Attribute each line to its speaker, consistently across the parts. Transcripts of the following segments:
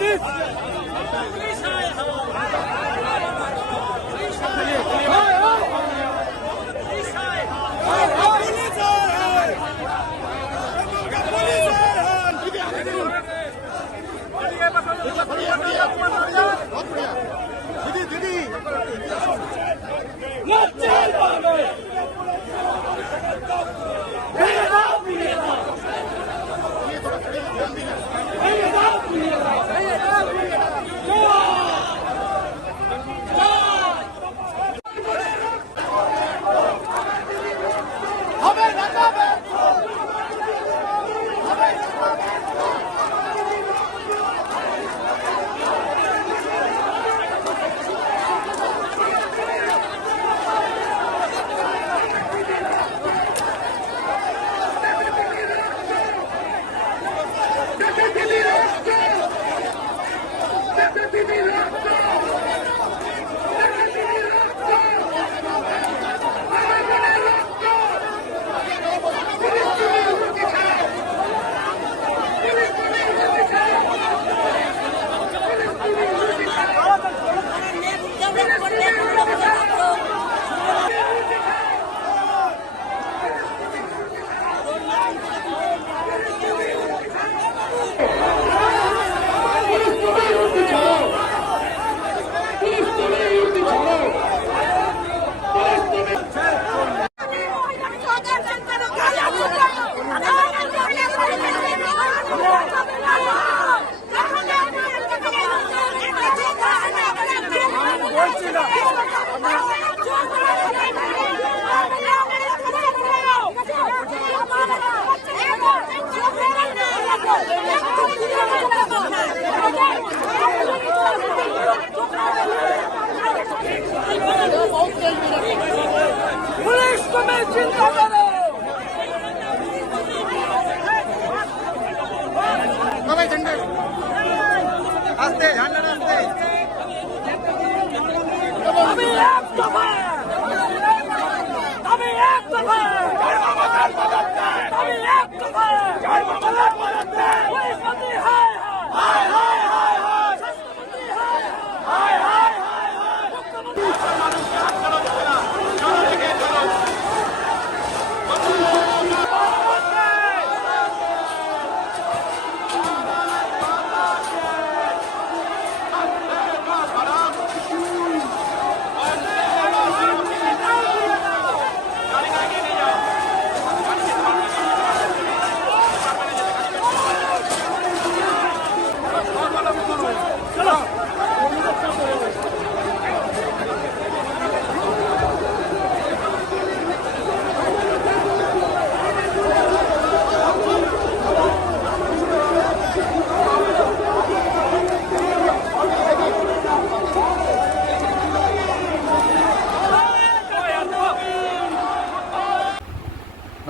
Speaker 1: Police আমি এক দফা।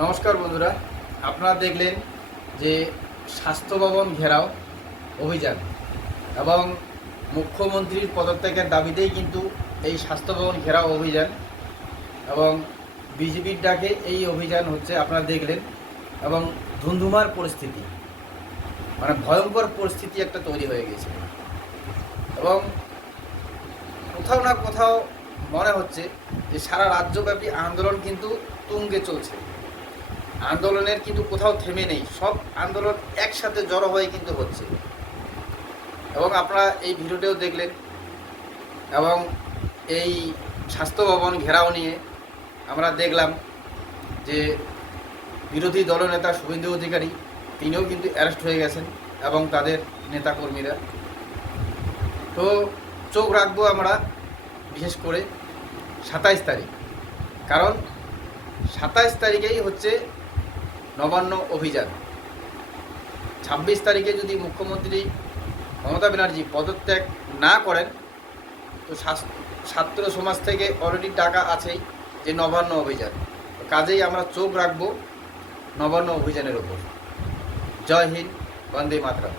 Speaker 2: নমস্কার বন্ধুরা, আপনারা দেখলেন যে স্বাস্থ্য ভবন ঘেরাও অভিযান এবং মুখ্যমন্ত্রীর পদত্যাগের দাবিতেই কিন্তু এই স্বাস্থ্য ভবন ঘেরাও অভিযান এবং বিজেপির ডাকে এই অভিযান হচ্ছে আপনারা দেখলেন এবং ধুন্ধুমার পরিস্থিতি মানে ভয়ঙ্কর পরিস্থিতি একটা তৈরি হয়ে গেছে। এবং কোথাও না কোথাও মনে হচ্ছে যে সারা রাজ্যব্যাপী আন্দোলন কিন্তু তুঙ্গে চলছে। আন্দোলনের কিন্তু কোথাও থেমে নেই। সব আন্দোলন একসাথে জড়ো হয়ে কিন্তু হচ্ছে। এবং আপনারা এই ভিডিওটাও দেখলেন। এবং এই স্বাস্থ্য ভবন ঘেরাও নিয়ে আমরা দেখলাম যে বিরোধী দলনেতা শুভেন্দু অধিকারী, তিনিও কিন্তু অ্যারেস্ট হয়ে গেছেন এবং তাদের নেতাকর্মীরা। তো চোখ রাখব আমরা, বিশেষ করে সাতাইশ তারিখ। কারণ সাতাইশ তারিখেই হচ্ছে নবান্ন অভিযান। ছাব্বিশ তারিখে যদি মুখ্যমন্ত্রী মমতা ব্যানার্জি পদত্যাগ না করেন, তো ছাত্র সমাজ থেকে অলরেডি টাকা আছেই যে নবান্ন অভিযান। কাজেই আমরা চোখ রাখব নবান্ন অভিযানের ওপর। জয় হিন্দ, বন্দে মাতরম।